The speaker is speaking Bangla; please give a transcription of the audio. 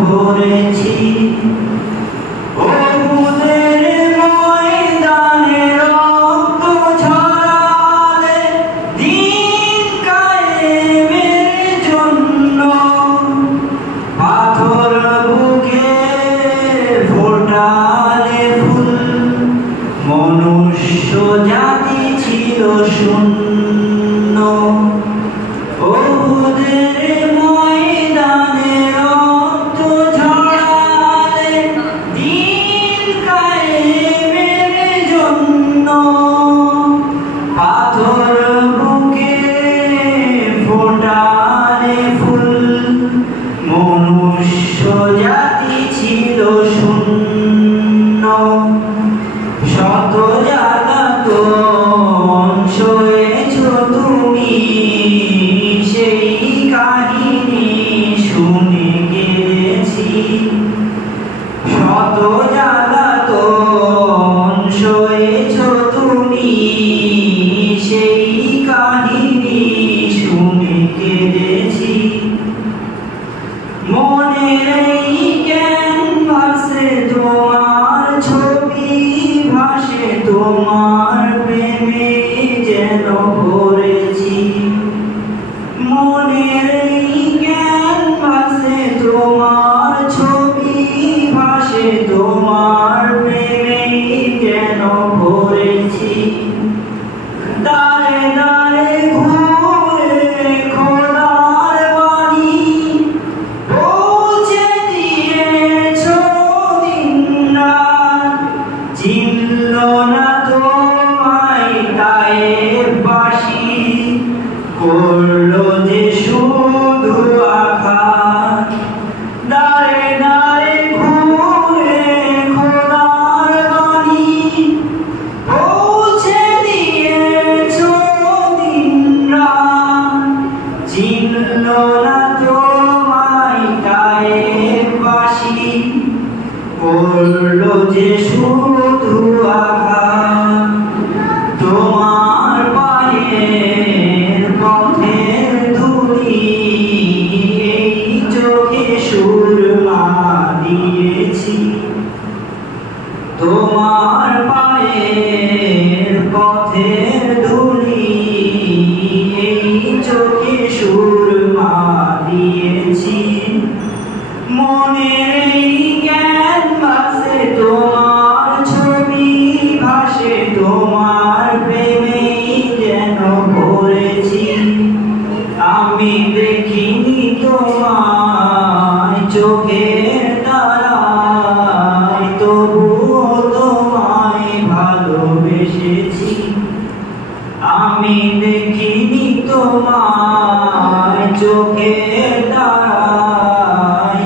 ভরেছি ওহুদের ময়দানে রক্ত ঝরালে দিন কায়েমের জন্য পাথর বুকে ফোটালে ফুল মনুষ্য জাতি ছিল শূন্য ওহুদের ময়দানে রক্ত ঝরালে দিন কায়েমের জন্য পাথর বুকে ফোটালে ফুল মনুষ্য জাতি ছিল শূন্য শত জ্বালাতন সয়েছো তুমি সেই কাহিনী শুনে গেছি শত জ্বালাতন সয়েছো তুমি সেই কাহিনী শুনে গেছি মনের এই ক্যানভাসে তোমার ছবি ভাসে তোমার প্রেমে যেন ভরেছি মনের এই ক্যানভাসে তোমার ছবি ভাসে তোমার প্রেমে যেন ভরেছি দাঁড়ে দাঁড়ে ঘুরে খোদার বাণী পৌঁছে দিয়েছো দিন-রাত চিনল না তোমায় তায়েফবাসী করলো যে শুধু আঘাত দাঁড়ে দাঁড়ে ঘুরে খোদার বাণী পৌঁছে দিয়েছো দিন-রাত চিনল না তোমায় তায়েফবাসী করলো যে শুধু আঘাত তোমার পায়ের পথের ধুলি এই চোখে সুরমা দিয়েছি তোমার পায়ের পথের ধুলি এই চোখে সুরমা দিয়েছি মনের এই ক্যানভাসে তোমার ছবি ভাসে তোমার প্রেমে যেন ভরেছি আমি দেখিনি তোমায় চোখের তারায় তবুও তোমায় ভালোবেসেছি আমি দেখিনি তোমায় চোখের তারায়